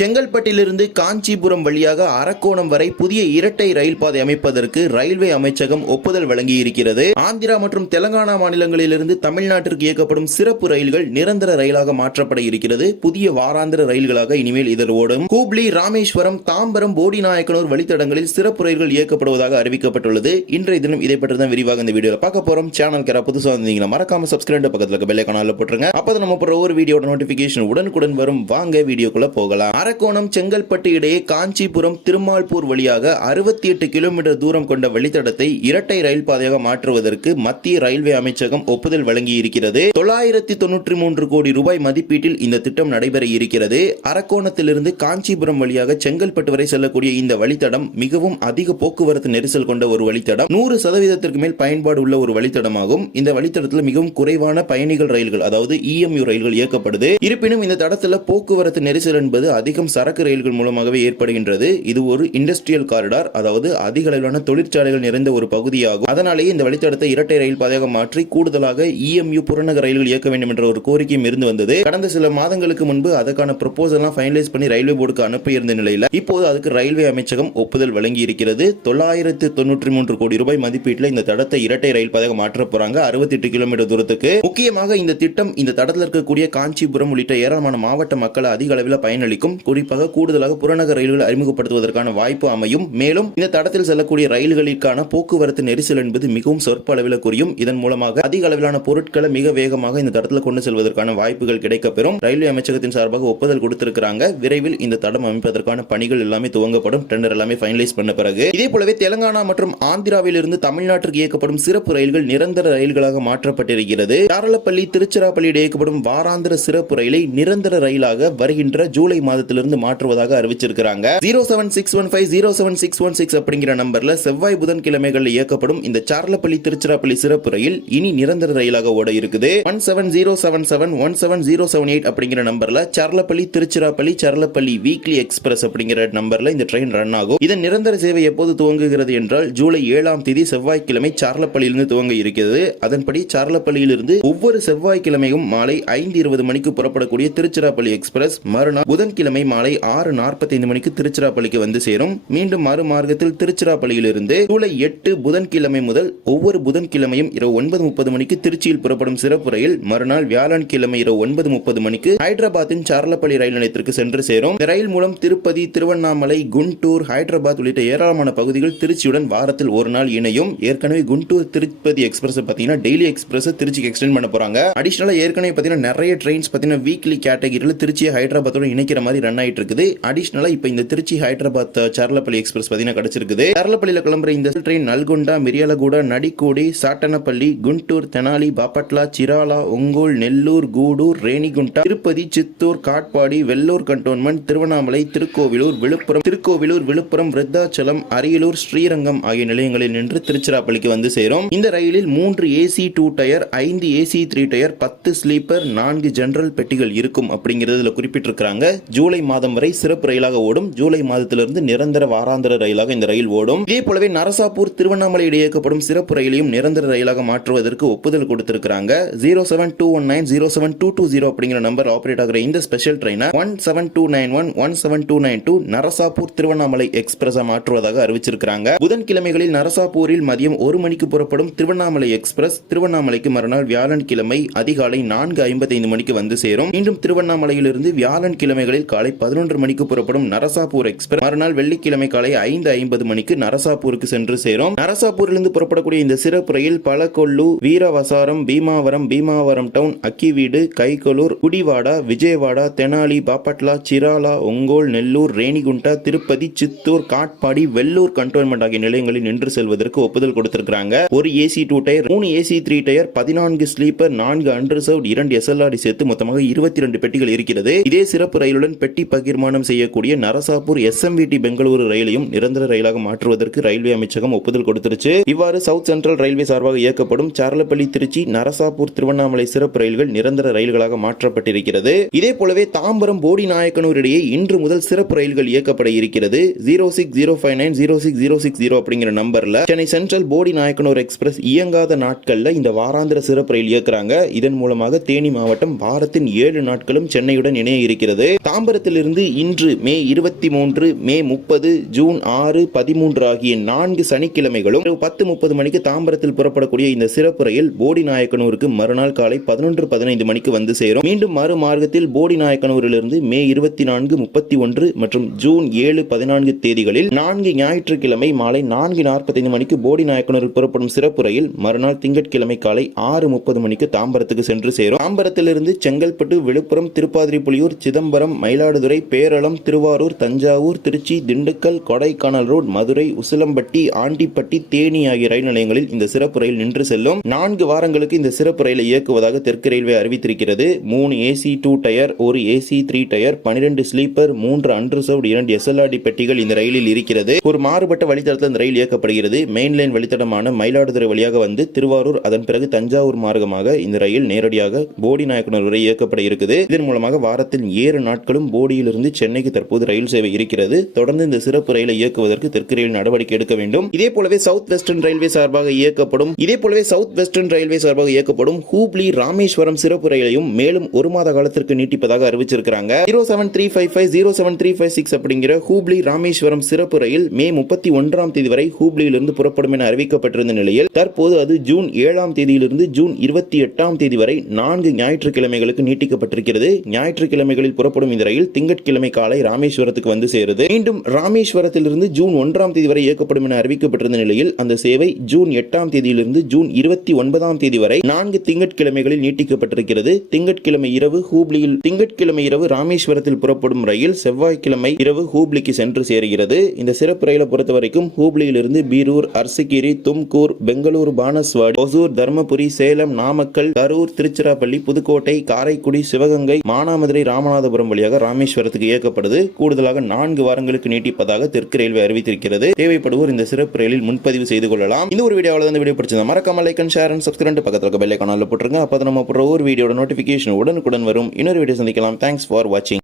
செங்கல்பட்டிலிருந்து காஞ்சிபுரம் வழியாக அரக்கோணம் வரை புதிய இரட்டை ரயில் பாதை அமைப்பதற்கு ரயில்வே அமைச்சகம் ஒப்புதல் வழங்கியிருக்கிறது. ஆந்திரா மற்றும் தெலங்கானா மாநிலங்களிலிருந்து தமிழ்நாட்டிற்கு இயக்கப்படும் சிறப்பு ரயில்கள் நிரந்தர ரயிலாக மாற்றப்பட இருக்கிறது. புதிய வாராந்திர ரயில்களாக இனிமேல் இதில் ஓடும். ஹூப்ளி, ராமேஸ்வரம், தாம்பரம், போடிநாயக்கனூர் வழித்தடங்களில் சிறப்பு ரயில்கள் இயக்கப்படுவதாக அறிவிக்கப்பட்டுள்ளது. இன்றைய தினம் இதை பற்றி தான் விரிவாக இந்த வீடியோவில் பார்க்க போறோம். சேனல் புதுசாக வந்தீங்கன்னா மறக்காம சப்ஸ்கிரைப் பக்கத்தில் இருக்க பெல் ஐகானை போட்டுருங்க. அப்பதான் நம்ம போற ஒரு வீடியோட நோட்டிபிகேஷன் உடனுக்குடன் வரும். வாங்க வீடியோக்குள்ள போகலாம். அரக்கோணம் செங்கல்பட்டு இடையே காஞ்சிபுரம் திருமால்பூர் வழியாக 68 கிலோமீட்டர் தூரம் கொண்ட வழித்தடத்தை இரட்டை ரயில் பாதையாக மாற்றுவதற்கு மத்திய ரயில்வே அமைச்சகம் ஒப்புதல் வழங்கி இருக்கிறது. 993 கோடி ரூபாய் மதிப்பீட்டில் இந்த திட்டம் நடைபெற இருக்கிறது. அரக்கோணத்திலிருந்து காஞ்சிபுரம் வழியாக செங்கல்பட்டு வரை செல்லக்கூடிய இந்த வழித்தடம் மிகவும் அதிக போக்குவரத்து நெரிசல் கொண்ட ஒரு வழித்தடம். 100% மேல் பயன்பாடு உள்ள ஒரு வழித்தடமாகும். இந்த வழித்தடத்தில் மிகவும் குறைவான பயணிகள் ரயில்கள், அதாவது EMU ரயில்கள் இயக்கப்படுது. இருப்பினும் இந்த தடத்தில் போக்குவரத்து நெரிசல் என்பது அதிகம் சரக்கு ரயில்கள் மூலமாகவே ஏற்படுகின்றது. இது ஒரு இண்டஸ்ட்ரியல் காரிடார், அதாவது அதிக அளவிலான தொழிற்சாலைகள் நிறைந்த ஒரு பகுதியாகும். அதனாலேயே இந்த வழித்தடத்தை இரட்டை ரயில் பாதையாக மாற்றி கூடுதலாக EMU புறநகர் ரயில்கள் இயக்க வேண்டும் என்ற ஒரு கோரிக்கையும் இருந்து வந்தது. கடந்த சில மாதங்களுக்கு முன்பு அதற்கான ப்ரொபோசல் ஃபைனலைஸ் பண்ணி ரயில்வே போர்டுக்கு அனுப்பி இருந்த நிலையில் இப்போது அதுக்கு ரயில்வே அமைச்சகம் ஒப்புதல் வழங்கி இருக்கிறது. 993 கோடி ரூபாய் மதிப்பீட்டில் இந்த தடத்தை இரட்டை ரயில் பாதையாக மாற்ற போறாங்க, 68 கிலோமீட்டர் தூரத்துக்கு. முக்கியமாக இந்த திட்டம் இந்த தடத்தில் இருக்கக்கூடிய காஞ்சிபுரம் உள்ளிட்ட ஏராளமான மாவட்ட மக்களை அதிக அளவில் பயனளிக்கும். குறிப்பாக கூடுதலாக புறநகர் ரயில்கள் அறிமுகப்படுத்துவதற்கான வாய்ப்பு அமையும். மேலும் இந்த தடத்தில் செல்லக்கூடிய ரயில்களுக்கான போக்குவரத்து நெரிசல் என்பது மிகவும் சொற்ப அளவில் குறையும். இதன் மூலமாக அதிக அளவிலான பொருட்களை மிக வேகமாக இந்த தடத்தில் கொண்டு செல்வதற்கான வாய்ப்புகள் கிடைக்கப்பெறும். ரயில்வே அமைச்சகத்தின் சார்பாக ஒப்புதல் கொடுத்திருக்கிறாங்க. விரைவில் இந்த தடம் அமைப்பதற்கான பணிகள் எல்லாமே துவங்கப்படும். டெண்டர் எல்லாமே ஃபைனலைஸ் பண்ண பிறகு இதே போலவே தெலங்கானா மற்றும் ஆந்திராவில் இருந்து தமிழ்நாட்டிற்கு இயக்கப்படும் சிறப்பு ரயில்கள் நிரந்தர ரயில்களாக மாற்றப்பட்டிருக்கிறது. தாராளப்பள்ளி, திருச்சிராப்பள்ளி இயக்கப்படும் வாராந்திர சிறப்பு ரயிலை நிரந்தர ரயிலாக வருகின்ற ஜூலை மாதத்திலிருந்து மாற்றுவதாக அறிவிச்சிருக்காங்க. 07615 அப்படிங்கிற நம்பர்ல செவ்வாய் புதன் கிழமைகளில் இயக்கப்படும் இந்த சார்லப்பள்ளி திருச்சிராப்பள்ளி சிறப்பு ரயில் இனி நிரந்தர ரயிலாக ஓட இருக்குது. 17077 17078 அப்படிங்கிற நம்பர்ல சார்லப்பள்ளி திருச்சிராப்பள்ளி சார்லப்பள்ளி வீக்லி எக்ஸ்பிரஸ் அப்படிங்கிற நம்பர்ல இந்த ட்ரெயின் ரன் ஆகும். இதன் நிரந்தர சேவை எப்போது துவங்குகிறது என்றால் ஜூலை 7ஆம் தேதி செவ்வாய்க்கிழமை சார்லப்பள்ளியிலிருந்து துவங்க இருக்கிறது. அதன்படி சார்லப்பள்ளியிலிருந்து ஒவ்வொரு செவ்வாய்க்கிழமையும் மாலை 5:20 மணிக்கு புறப்படக்கூடிய திருச்சிராப்பள்ளி எக்ஸ்பிரஸ் மறுநாள் புதன்கிழமை மாலை 6:45 மணிக்கு திருச்சிராப்பள்ளிக்கு வந்து சேரும். மீண்டும் மறுமார்க்கத்தில் திருச்சிராப்பள்ளியிலிருந்து ஜூலை 8 புதன்கிழமை முதல் ஒவ்வொரு புதன்கிழமையும் இரவு 9:30 மணிக்கு திருச்சியில் புறப்படும் சிறப்பு ரயில் மறுநாள் வியாழன்கிழமை இரவு 9:30 மணிக்கு ஹைதராபாத்தின் சார்லப்பள்ளி ரயில் நிலையத்திற்கு சென்று சேரும். இந்த ரயில் மூலம் திருப்பதி, திருவண்ணாமலை, குண்டூர், ஹைதராபாத் உள்ளிட்ட ஏராளமான பகுதிகள் திருச்சியுடன் வாரத்தில் ஒரு நாள் இணையும். ஏற்கனவே குண்டூர் திருப்பதி எக்ஸ்பிரஸ் பாத்தீங்கன்னா டெய்லி எக்ஸ்பிரஸ் திருச்சிக்கு எக்ஸ்டெண்ட் பண்ண போறாங்க. அடிஷனலா ஏற்கனவே பாத்தீங்கன்னா நிறைய ட்ரெயின்ஸ் பாத்தீங்கன்னா வீக்லி கேட்டகரியில் திருச்சியை ஹைதராபாத்தோட இணைக்கிற மாதிரி ரன் ஆயிட்டு இருக்குது. அடிஷனலா இப்ப இந்த திருச்சி ஹைதராபாத் சார்லப்பள்ளி எக்ஸ்பிரஸ் பாத்தீங்கன்னா கிடைச்சிருக்குது. சார்லப்பள்ளியில கிளம்புற இந்த ட்ரெயின் நல்கொண்டா, மிரியாலகூடா, நடிக்கூடி, சாட்டனப்பள்ளி, குண்டூர், தெனாலி, பாப்பட்லா, சிராலா, ஒங்கோல், நெல்லூர், கூடூர், ரேணிகுண்டா, திருப்பதி, சித்தூர், காட்பாடி, வெள்ளூர் கண்டோன்மெண்ட், திருவண்ணாமலை, திருக்கோவிலூர், விழுப்புரம், விருத்தாச்சலம், அரியலூர், ஸ்ரீரங்கம் ஆகிய நிலையங்களில் நின்று திருச்சிராப்பள்ளிக்கு வந்து சேரும். இந்த ரயிலில் 3 AC 2 tier, 5 AC 3 tier, 10 sleeper, 4 general பெட்டிகள் இருக்கும் அப்படிங்கிறதுல குறிப்பிட்டிருக்கிறாங்க. ஜூலை மாதம் வரை சிறப்பு ரயிலாக ஓடும். ஜூலை மாதத்திலிருந்து நிரந்தர வாராந்திர ரயிலாக இந்த ரயில் ஓடும். இதே போலவே நரசாப்பூர், திருவண்ணாமலை இடையே இயக்கப்படும் சிறப்பு ரயிலையும் நிரந்தர ரயிலாக மாற்றுவதற்கு ஒப்புதல் கொடுத்திருக்கிறாங்க. 07219 07220 அப்படிங்கிற நம்பர் ஆபரேட் ஆகிற இந்த ஸ்பெஷல் ட்ரெயினை 17291 17292 நரசாப்பூர் திருவண்ணாமலை எக்ஸ்பிரஸ் மாற்றுவதாக அறிவிச்சிருக்காங்க. புதன்கிழமைகளில் நரசாப்பூரில் மதியம் 1 மணிக்கு புறப்படும் திருவண்ணாமலை எக்ஸ்பிரஸ் திருவண்ணாமலைக்கு மறுநாள் வியாழன்கிழமை அதிகாலை 4:55 மணிக்கு வந்து சேரும். மீண்டும் திருவண்ணாமலையிலிருந்து வியாழன் கிழமைகளில் காலை 11 மணிக்கு புறப்படும் நரசாப்பூர் எக்ஸ்பிரஸ் மறுநாள் வெள்ளிக்கிழமை காலை 5:50 மணிக்கு நரசாப்பூருக்கு சென்று சேரும். நரசாப்பூரிலிருந்து புறப்படக்கூடிய இந்த சிறப்பு ரயில் பலகொல்லு, வீரவசாரம், பீமாவரம் டவுன், அக்கிவீடு, கைகொலூர், குடிவாடா, விஜயவாடா, தெனாலி, பாப்பட்லா, சிராலா, ஒங்கோல், நெல்லூர், ரேணிகுண்டா, திருப்பதி, சித்தூர், காட்பாடி, வெள்ளூர் கண்டோன்மெண்ட் ஆகிய நிலையங்களில் நின்று செல்வதற்கு ஒப்புதல் கொடுத்திருக்கிறாங்க. ஒரு AC 2 tier, 3 AC 3 tier, 14 sleeper, 4 unreserved, 2 SLRD சேர்த்து மொத்தமாக 22 பெட்டிகள் இருக்கிறது. இதே சிறப்பு ரயிலுடன் பெட்டி பகிர்மானம் செய்யக்கூடிய நரசாப்பூர் SMVT பெங்களூரு ரயிலையும் நிரந்தர ரயிலாக மாற்றுவதற்கு ரயில்வே அமைச்சகம் ஒப்புதல் கொடுத்திருச்சு. இவ்வாறு சவுத் சென்ட்ரல் ரயில்வே சார்பாக இயக்கப்படும் சார்லப்பள்ளி, திருச்சி, நரசாப்பூர், திருவண்ணாமலை சிறப்பு ரயில்கள் நிரந்தர ரயில்களாக மாற்றப்பட்டிருக்கிறது. இதே போலவே தாம்பரம், போடிநாயக்கனூர் இடையே இன்று முதல் சிறப்பு ரயில்கள் இயக்கப்பட இருக்கிறது. 06059 06060 அப்படிங்கிற நம்பர்ல சென்னை சென்ட்ரல் போடிநாயக்கனூர் எக்ஸ்பிரஸ் இயங்காத நாட்கள்ல இந்த வாராந்திர சிறப்பு ரயில் இயக்குறாங்க. இதன் மூலமாக தேனி மாவட்டம் வாரத்தின் 7 நாட்களும் சென்னையுடன் இணைய இருக்கிறது. தாம்பரத்தில் தாம்பரத்திலிருந்து இன்று மே 23, மே 30, ஜூன் 6, 13 ஆகிய 4 சனிக்கிழமைகளும் 10:30 மணிக்கு தாம்பரத்தில் புறப்படக்கூடிய இந்த சிறப்பு ரயில் போடிநாயக்கனூருக்கு மறுநாள் காலை 11:15 மணிக்கு வந்து சேரும். மீண்டும் மறுமார்க்கத்தில் போடிநாயக்கனூரிலிருந்து மே 24, 31 மற்றும் ஜூன் 7, 14 தேதிகளில் 4 ஞாயிற்றுக்கிழமை மாலை 4:45 மணிக்கு போடிநாயக்கனூரில் புறப்படும் சிறப்பு ரயில் மறுநாள் திங்கட்கிழமை காலை 6:30 மணிக்கு தாம்பரத்துக்கு சென்று சேரும். தாம்பரத்திலிருந்து செங்கல்பட்டு, விழுப்புரம், திருப்பாதிரிப்புலியூர், சிதம்பரம், மயிலாடுதுறை, பேரளம், திருவாரூர், தஞ்சாவூர், திருச்சி, திண்டுக்கல், கொடைக்கானல் ரோட், மதுரை, உசிலம்பட்டி, ஆண்டிப்பட்டி, தேனி ஆகிய ரயில் நிலையங்களில் இந்த சிறப்பு ரயில் நின்று செல்லும். 4 வாரங்களுக்கு இந்த சிறப்பு ரயிலை இயக்குவதாக தெற்கு ரயில்வே அறிவித்திருக்கிறது. 3 AC 2 tier, 1 AC 3 tier, 12 sleeper, 3 unreserved, 2 SLRD பெட்டிகள் இந்த ரயிலில் இருக்கிறது. ஒரு மாறுபட்ட வழித்தடத்தில் இந்த ரயில் இயக்கப்படுகிறது. மெயின்லைன் வழித்தடமான மயிலாடுதுறை வழியாக வந்து திருவாரூர், அதன் பிறகு தஞ்சாவூர் மார்க்கமாக இந்த ரயில் நேரடியாக போடிநாயக்கனூர் வரை இயக்கப்பட இருக்குது. இதன் மூலமாக வாரத்தில் 7 நாட்களும் போடியிலிருந்து சென்னைக்கு தற்போது ரயில் சேவை இருக்கிறது. தொடர்ந்து இந்த சிறப்பு ரயிலை இயக்குவதற்கு தெற்கு ரயில் நடவடிக்கை எடுக்க வேண்டும். இதே போலவே சவுத் வெஸ்டர்ன் ரயில்வே சார்பாக இயக்கப்படும் ஹூப்ளி ராமேஸ்வரம் சிறப்பு ரயிலையும் மேலும் 1 மாத காலத்திற்கு நீட்டிப்பதாக அறிவிச்சிருக்கிறாங்க. 07355 அப்படிங்கிற ஹூப்ளி ராமேஸ்வரம் சிறப்பு ரயில் மே 31 தேதி வரை ஹூப்ளியிலிருந்து புறப்படும் என அறிவிக்கப்பட்டிருந்த நிலையில் தற்போது அது ஜூன் 7 தேதியிலிருந்து ஜூன் 28 தேதி வரை 4 ஞாயிற்றுக்கிழமைகளுக்கு நீட்டிக்கப்பட்டிருக்கிறது. ஞாயிற்றுக்கிழமைகளில் புறப்படும் இந்த ரயில் திங்கட்கிழமை காலை ராமேஸ்வரத்துக்கு வந்து சேருது. மீண்டும் ராமேஸ்வரத்திலிருந்து ஜூன் 1 தேதி வரை இயக்கப்படும் என அறிவிக்கப்பட்டிருந்த நிலையில் அந்த சேவை ஜூன் 8 தேதியிலிருந்து ஜூன் 29 தேதி வரை 4 திங்கட்கிழமைகளில் நீட்டிக்கப்பட்டிருக்கிறது. திங்கட்கிழமை இரவு ராமேஸ்வரத்தில் புறப்படும் ரயில் செவ்வாய்க்கிழமை இரவு ஹூப்ளிக்கு சென்று சேருகிறது. இந்த சிறப்பு ரயிலை பொறுத்த வரைக்கும் ஹூப்ளியிலிருந்து பீரூர், அர்சிகிரி, தும்கூர், பெங்களூரு, பானஸ்வாடி, ஒசூர், தர்மபுரி, சேலம், நாமக்கல், கரூர், திருச்சிராப்பள்ளி, புதுக்கோட்டை, காரைக்குடி, சிவகங்கை, மானாமதுரை, ராமநாதபுரம் வழியாக ராமேஸ்வரத்துக்கு இயக்கப்படுது. கூடுதலாக 4 வாரங்களுக்கு நீட்டிப்பதாக தெற்கு ரயில்வே அறிவித்திருக்கிறது. தேவைப்படுவோர் இந்த சிறப்பு ரயிலில் முன்பதிவு செய்து கொள்ளலாம். இந்த ஒரு வீடியோவில் இந்த வீடியோ பிடிச்சது மறக்காம like and share and subscribe, பக்கத்துல இருக்க பெல் ஐகானை போட்டுருங்க. அப்பதான் நம்ம போடுற ஒரு வீடியோட நோட்டிபிகேஷன் உடனுக்குடன் வரும். இன்னொரு வீடியோ சந்திக்கலாம். தேங்க்ஸ் ஃபார் வாட்சிங்.